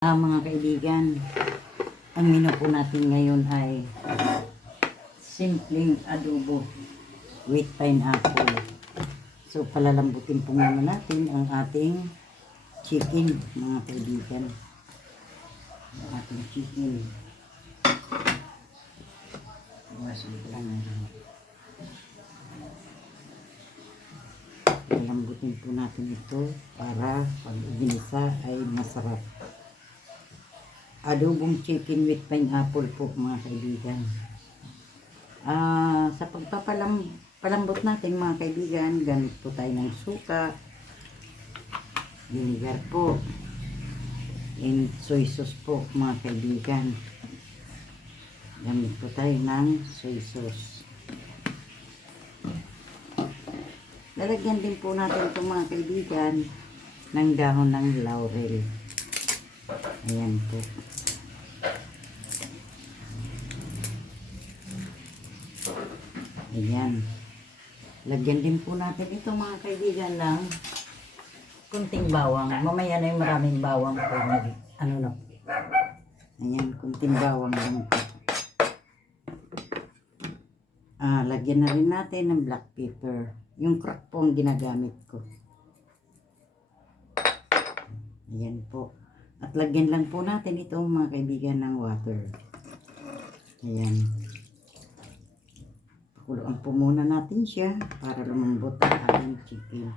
Mga kaibigan, ang menu po natin ngayon ay simpleng adobo with pineapple. So palalambutin po muna natin ang ating chicken, mga kaibigan. Ang ating chicken. Palalambutin po natin ito para pag ginisa ay masarap. Adobong chicken with pineapple po, mga kaibigan. Sa pagpapalambot natin, mga kaibigan, gamit po tayo ng suka, vinegar po, and soy sauce po, mga kaibigan. Gamit po tayo ng soy sauce. Lalagyan din po natin ito, mga kaibigan, ng dahon ng laurel. Ayan po. Ayan. Lagyan din po natin ito, mga kaibigan, ng kunting bawang. Mamaya na yung maraming bawang po. Ayan, kunting bawang lang po. Lagyan na rin natin ng black pepper. Yung crack po ang ginagamit ko. Ayan po. At lagyan lang po natin itong, mga kaibigan, ng water. Ayan. Pakuluan po muna natin siya para lumambot ang ating chicken.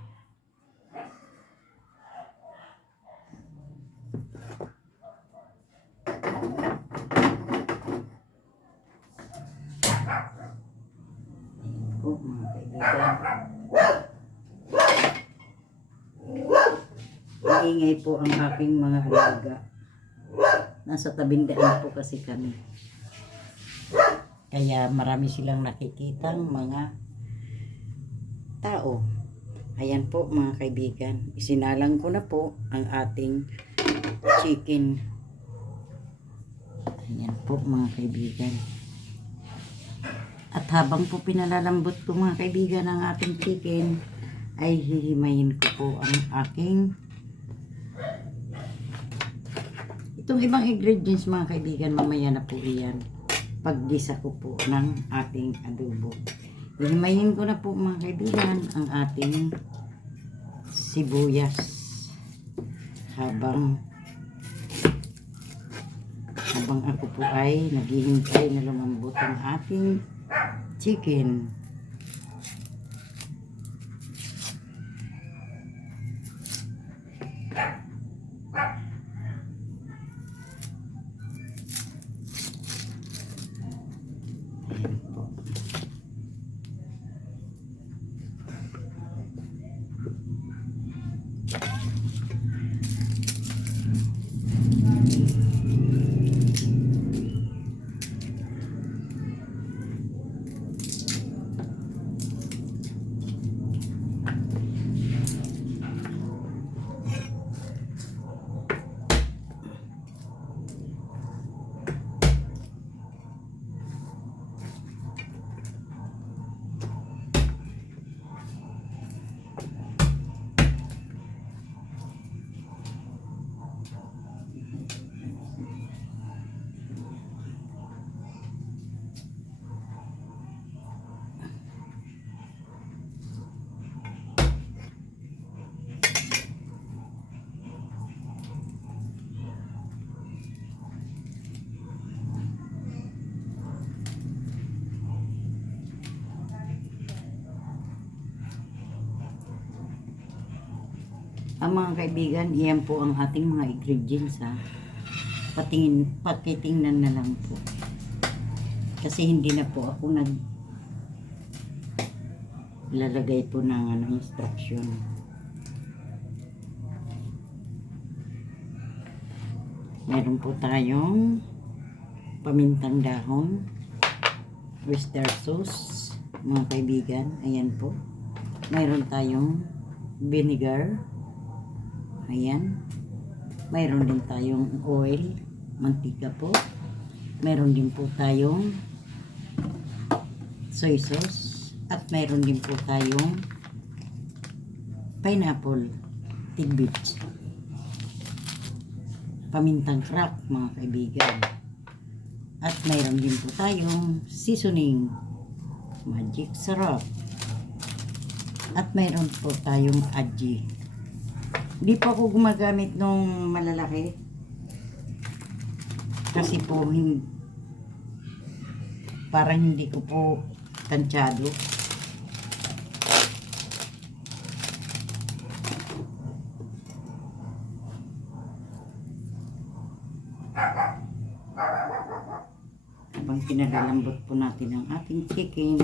Ayan po, mga kaibigan. Maingay po ang aking mga alaga. Nasa tabing daan po kasi kami. Kaya marami silang nakikitang mga tao. Ayan po, mga kaibigan. Isinalang ko na po ang ating chicken. Ayan po, mga kaibigan. At habang po pinalalambot ko, mga kaibigan, ang ating chicken, ay hihimayin ko po ang aking itong ibang ingredients, mga kaibigan. Mamaya na po iyan paggisa ko po ng ating adobo. Hihimayin ko na po, mga kaibigan, ang ating sibuyas habang ako po ay naghihintay na lumambot ang ating chicken. Ayan po. Mga kaibigan, iyan po ang ating mga ingredients, ha. Pakitingnan na lang po. Kasi hindi na po ako lalagay po ng instruction. Meron po tayong pamintang dahon, oyster sauce, mga kaibigan. Ayan po. Mayroon tayong vinegar. Ayan. Mayroon din tayong oil, mantika po. Mayroon din po tayong soy sauce. At mayroon din po tayong pineapple tidbits. pamintang crack mga kaibigan. At mayroon din po tayong seasoning, magic sarap. At mayroon po tayong aji. Hindi po ako gumagamit nung malalaki. Kasi po parang hindi ko po tansyado. Habang pinalalambot po natin ang ating chicken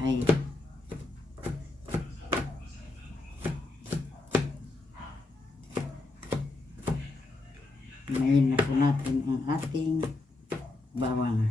ay ngayon na po natin ang ating bawang.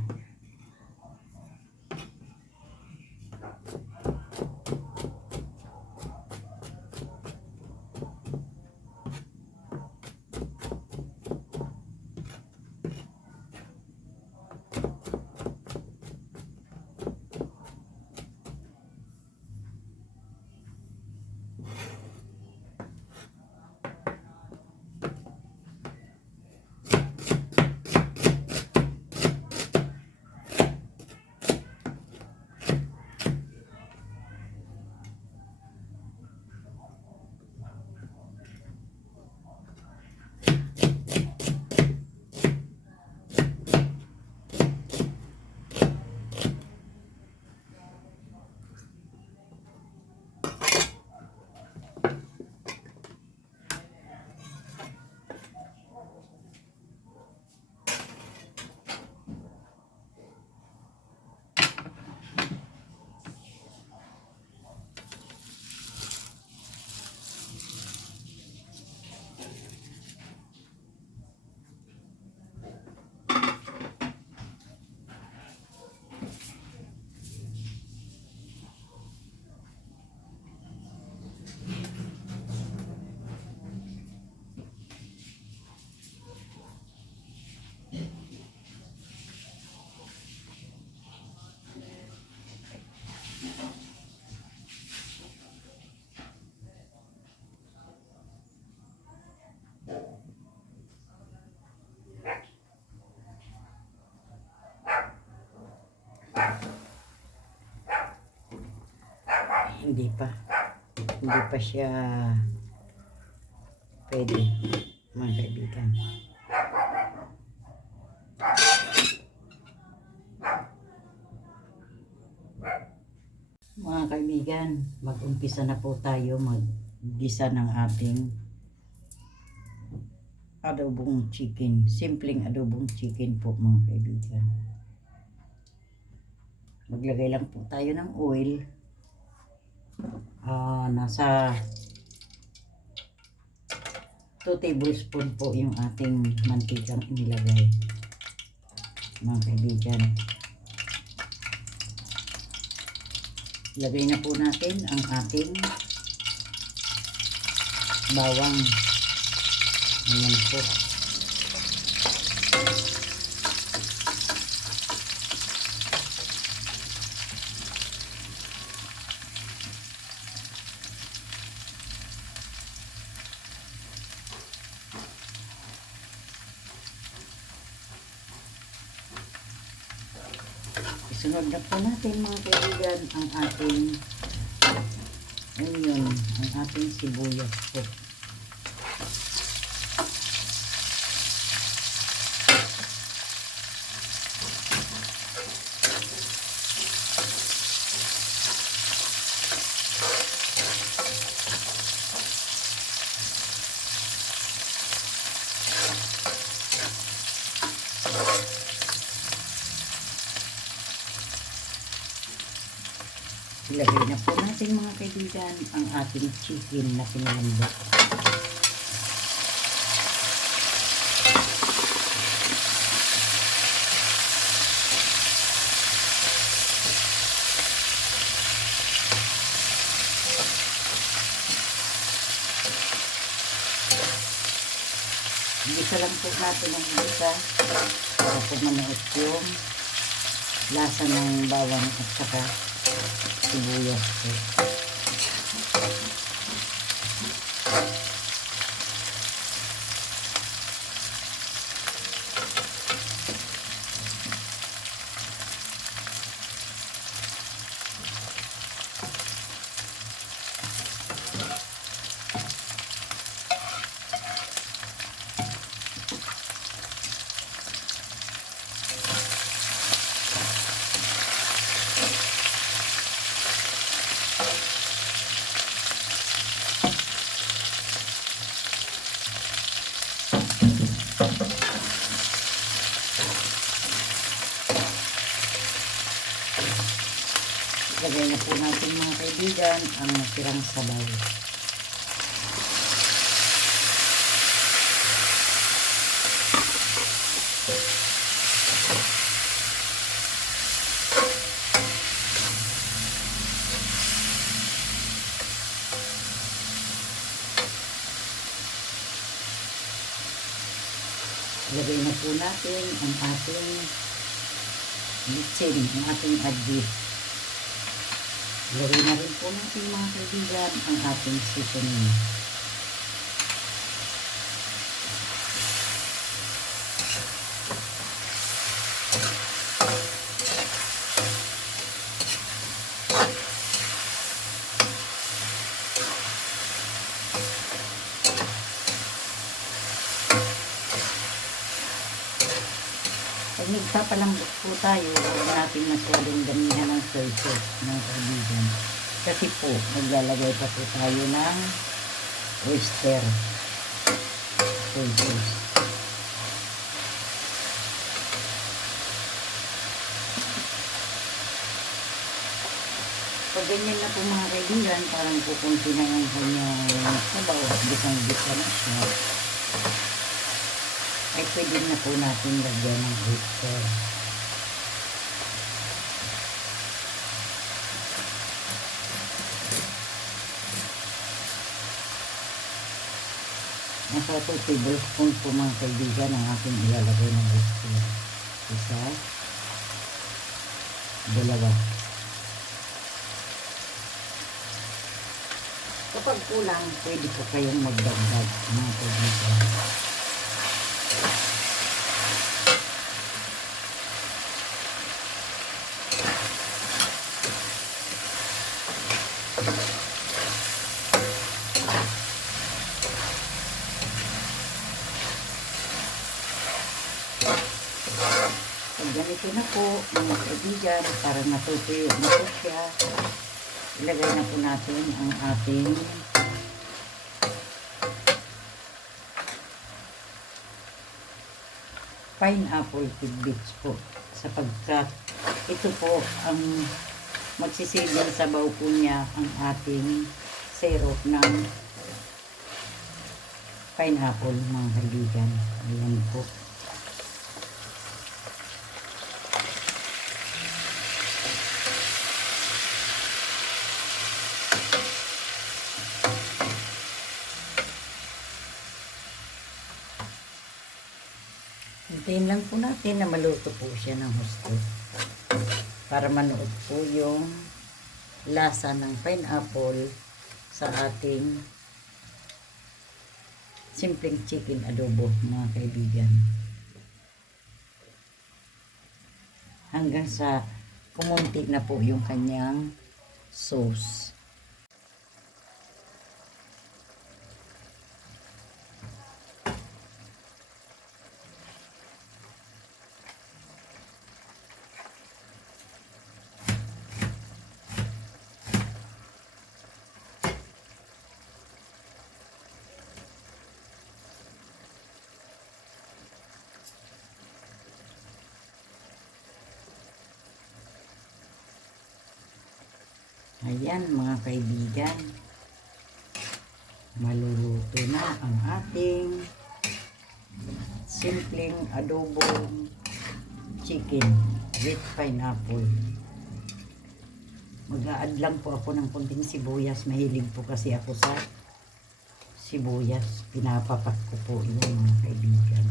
Hindi pa siya pwede mga kaibigan. Mga kaibigan, mag-umpisa na po tayo mag-gisa ng ating adobong chicken. Simpleng adobong chicken po mga kaibigan. Maglagay lang po tayo ng oil. Nasa 2 tablespoon po yung ating mantikang inilagay mga kaibigan. Lagay na po natin ang ating bawang. Ayan po. Isunod na po natin mga kaibigan ang ating onion, ang ating sibuyas po. Ilagay na po natin mga kaibigan ang ating chicken na pinalambot. Igisa lang po natin ang igisa para po manuot yung lasa ng bawang at saka sibuyas po. po natin mga kaibigan ang natirang sabaw. Lagay na po natin ang ating litsin, ang ating adbi. Lagay na rin po natin mga kaibigan ang ating seasoning. Pag nagpapalambot po tayo, huwag natin masyadong damihan ng soy sauce mga kaibigan. Kasi po, maglalagay pa po tayo ng oyster soy sauce. Pag ganyan na po mga kaibigan, parang kukunti na yung kanyang sabaw at gisang-gisa na siya. Ay pwede na po natin lagyan ng oyster. Nasa 2 tablespoon po mga kaibigan ang ating ilalagay ng oyster. Isa, dalawa. Kapag kulang, pwede po kayong magdagdag mga kaibigan. Pag ganito na po mga kaibigan, parang natutuyo na po siya, ilagay na po natin ang ating pineapple tidbits po, sapagkat ito po ang magsisilbing sabaw po niya ang ating syrup ng pineapple mga kaibigan. Ayan po. Hintayin lang po natin na maluto po siya ng husto para manood po yung lasa ng pineapple sa ating simpleng chicken adobo mga kaibigan. Hanggang sa kumunti na po yung kanyang sauce. Ayan mga kaibigan, maluluto na ang ating simpleng adobong chicken with pineapple. Mag-a-add lang po ako ng konting sibuyas. Mahilig po kasi ako sa sibuyas. Pinapapak ko po yan mga kaibigan.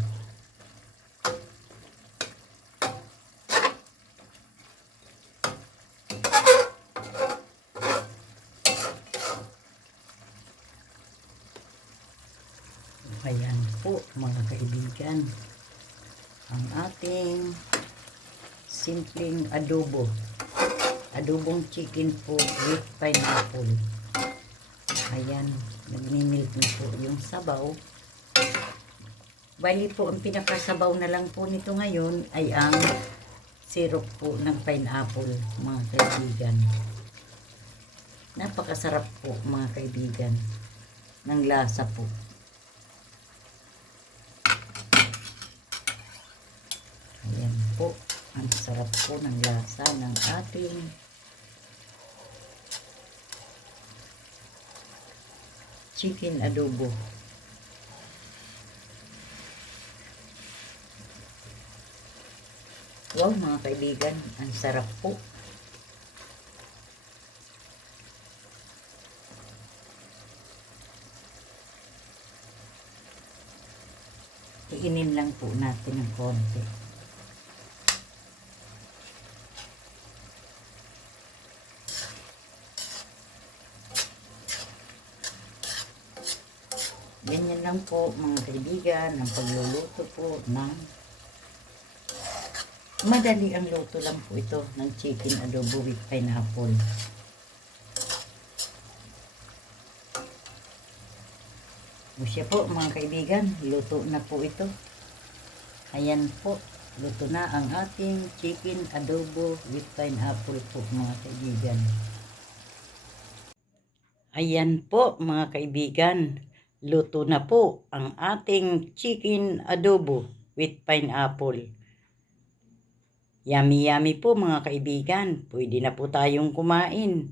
Ayan po mga kaibigan, ang ating simpleng adobo, adobong chicken po with pineapple. Ayan, nagmimilk na po yung sabaw. Bali po, ang pinakasabaw na lang po nito ngayon ay ang syrup po ng pineapple mga kaibigan. Napakasarap po mga kaibigan ng lasa po. Ayan po, ang sarap po ng lasa ng ating chicken adobo. Wow mga kaibigan, ang sarap po. Iinin lang po natin ng konti. Ganyan lang po mga kaibigan ang pagluluto po ng madali ang luto lang po ito ng chicken adobo with pineapple. O siya po mga kaibigan, luto na po ito. Ayan po, luto na ang ating chicken adobo with pineapple po mga kaibigan. Ayan po mga kaibigan, luto na po ang ating chicken adobo with pineapple. Yummy yummy po mga kaibigan, pwede na po tayong kumain.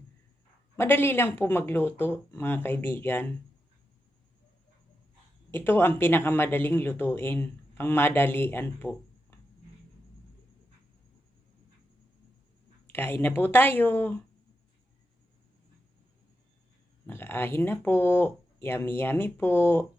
Madali lang po magluto mga kaibigan. Ito ang pinakamadaling lutuin, pangmadalian po. Kain na po tayo. Nakaahin na po. Yummy yummy po.